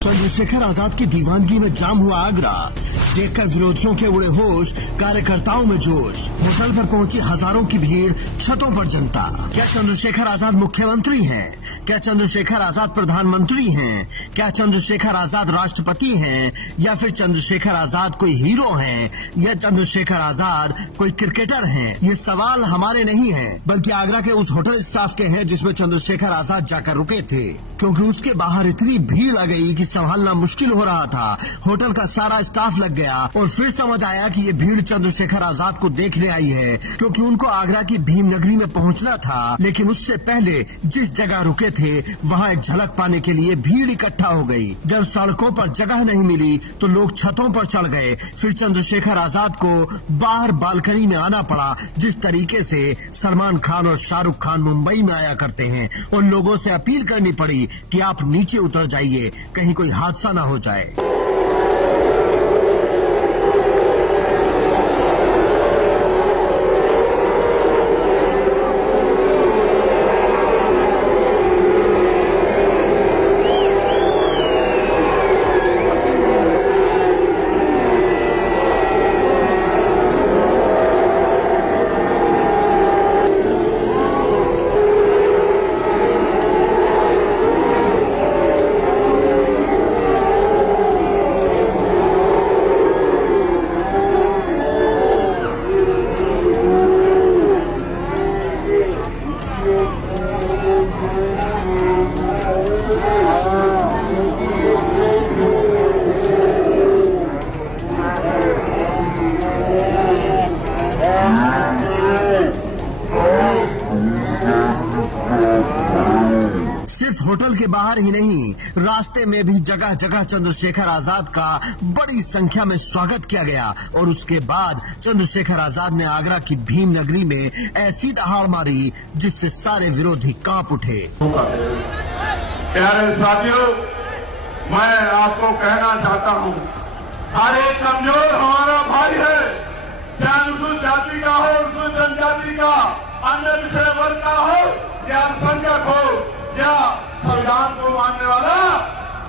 चंद्रशेखर आजाद की दीवानगी में जाम हुआ आगरा, देखकर विरोधियों के उड़े होश, कार्यकर्ताओं में जोश। होटल पर पहुंची हजारों की भीड़, छतों पर जनता। क्या चंद्रशेखर आजाद मुख्यमंत्री हैं? क्या चंद्रशेखर आजाद प्रधानमंत्री हैं? क्या चंद्रशेखर आजाद राष्ट्रपति हैं? या फिर चंद्रशेखर आजाद कोई हीरो हैं? या चंद्रशेखर आजाद कोई क्रिकेटर हैं? ये सवाल हमारे नहीं है, बल्कि आगरा के उस होटल स्टाफ के हैं जिसमें चंद्रशेखर आजाद जाकर रुके थे, क्योंकि उसके बाहर इतनी भीड़ आ गई कि संभालना मुश्किल हो रहा था। होटल का सारा स्टाफ लग गया और फिर समझ आया कि ये भीड़ चंद्रशेखर आजाद को देखने आई है, क्योंकि उनको आगरा की भीम नगरी में पहुंचना था। लेकिन उससे पहले जिस जगह रुके थे वहां एक झलक पाने के लिए भीड़ इकट्ठा हो गई। जब सड़कों पर जगह नहीं मिली तो लोग छतों पर चढ़ गए। फिर चंद्रशेखर आजाद को बाहर बालकनी में आना पड़ा, जिस तरीके से सलमान खान और शाहरुख खान मुंबई में आया करते हैं। उन लोगों से अपील करनी पड़ी कि आप नीचे उतर जाइए, कहीं कोई हादसा न हो जाए। सिर्फ होटल के बाहर ही नहीं, रास्ते में भी जगह जगह चंद्रशेखर आजाद का बड़ी संख्या में स्वागत किया गया। और उसके बाद चंद्रशेखर आजाद ने आगरा की भीम नगरी में ऐसी दहाड़ मारी जिससे सारे विरोधी कांप उठे। प्यारे साथियों, मैं आपको कहना चाहता हूँ, हर एक कमजोर हमारा भाई है, चाहे अनुसूचित जाति का हो, अनुसूचित जनजाति का, अन्य पिछड़े वर्ग का हो या अल्पसंख्यक हो या संविधान को मानने वाला,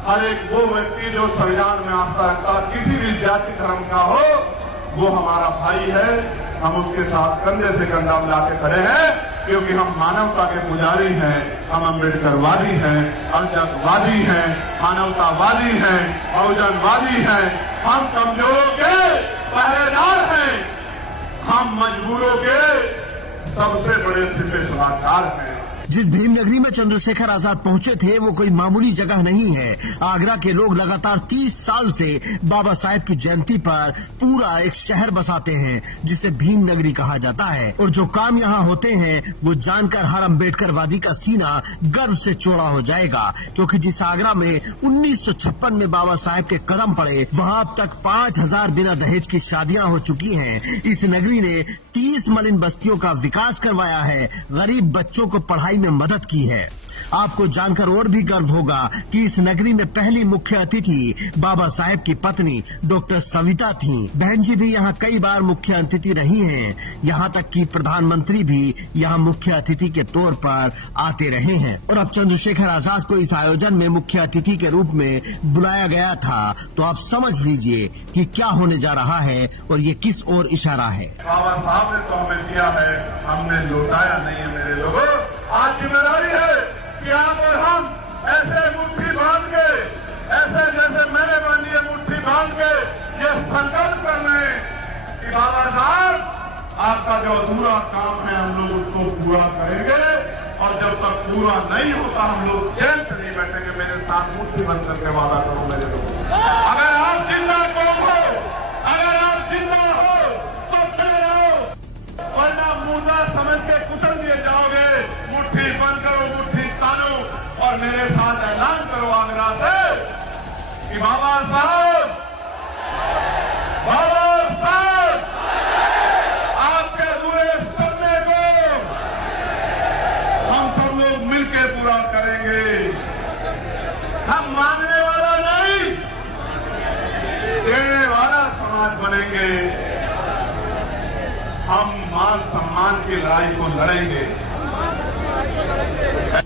हर एक वो व्यक्ति जो संविधान में आस्था रखता, किसी भी जाति धर्म का हो, वो हमारा भाई है। हम उसके साथ कंधे से कंधा मिला के खड़े हैं, क्योंकि हम मानवता के पुजारी हैं, हम अम्बेडकरवादी हैं, अल्पसंख्यकवादी हैं, मानवतावादी हैं, बहुजनवादी हैं। हम कमजोरों के पहरेदार हैं, हम मजबूरों के सबसे बड़े सिपह सलाहकार हैं। जिस भीम नगरी में चंद्रशेखर आजाद पहुंचे थे वो कोई मामूली जगह नहीं है। आगरा के लोग लगातार 30 साल से बाबा साहेब की जयंती पर पूरा एक शहर बसाते हैं, जिसे भीम नगरी कहा जाता है। और जो काम यहाँ होते हैं वो जानकर हर अम्बेडकरवादी का सीना गर्व से चौड़ा हो जाएगा, क्योंकि जिस आगरा में 1956 में बाबा साहेब के कदम पड़े, वहाँ अब तक 5000 बिना दहेज की शादियाँ हो चुकी हैं। इस नगरी ने 30 मलिन बस्तियों का विकास करवाया है, गरीब बच्चों को पढ़ाई में मदद की है। आपको जानकर और भी गर्व होगा कि इस नगरी में पहली मुख्य अतिथि बाबा साहेब की पत्नी डॉक्टर सविता थी। बहन जी भी यहाँ कई बार मुख्य अतिथि रही हैं। यहाँ तक कि प्रधानमंत्री भी यहाँ मुख्य अतिथि के तौर पर आते रहे हैं। और अब चंद्रशेखर आजाद को इस आयोजन में मुख्य अतिथि के रूप में बुलाया गया था, तो आप समझ लीजिए कि क्या होने जा रहा है और ये किस ओर इशारा है। बाबा साहब ने तो हमें दिया है, हमने लौटाया नहीं है। मेरे लोगों, आज जिम्मेदारी है कि आप और हम ऐसे मुट्ठी बांध के, ऐसे जैसे मैंने बांधी है मुट्ठी बांध के, ये संकल्प कर रहे हैं कि बाबा साहब आपका जो अधूरा काम है हम लोग उसको पूरा करेंगे। और जब तक पूरा नहीं होता हम लोग चैन से नहीं बैठेंगे। मेरे साथ मुट्ठी बंद करके वादा करो मेरे लोग। अगर आप जिंदा कौन हो, अगर आप जिंदा हो तो खड़े रहो, वरना मुर्दा समझ के कुचल दिए जाओगे। मुट्ठी बंद करो, मुट्ठी तानो और मेरे साथ ऐलान करो आगरा से कि बाबा साहब, बाबा साहब, आपके पूरे सपने को हम सब लोग मिलकर पूरा करेंगे। हम मानने वाला नहीं, देने वाला समाज बनेंगे। हम मान सम्मान की लड़ाई को लड़ेंगे।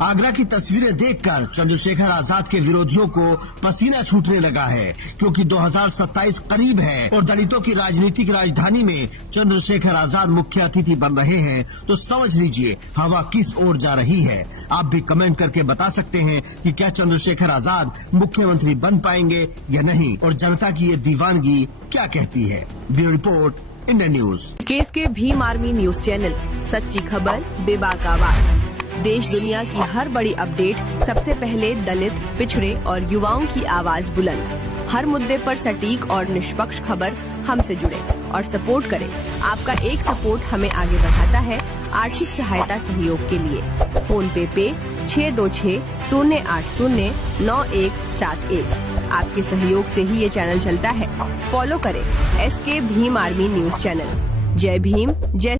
आगरा की तस्वीरें देखकर चंद्रशेखर आजाद के विरोधियों को पसीना छूटने लगा है, क्योंकि 2027 करीब है और दलितों की राजनीतिक राजधानी में चंद्रशेखर आजाद मुख्य अतिथि बन रहे हैं। तो समझ लीजिए हवा किस ओर जा रही है। आप भी कमेंट करके बता सकते हैं कि क्या चंद्रशेखर आजाद मुख्यमंत्री बन पाएंगे या नहीं, और जनता की ये दीवानगी क्या कहती है। Bureau report, Indian news. Case के भीम आर्मी न्यूज चैनल, सच्ची खबर, बेबाक आवाज। देश दुनिया की हर बड़ी अपडेट सबसे पहले दलित, पिछड़े और युवाओं की आवाज बुलंद। हर मुद्दे पर सटीक और निष्पक्ष खबर हमसे जुड़े और सपोर्ट करें। आपका एक सपोर्ट हमें आगे बढ़ाता है। आर्थिक सहायता सहयोग के लिए फोन पे 626-080-9171। आपके सहयोग से ही ये चैनल चलता है। फॉलो करें SK Bhim army news channel. जय भीम, जय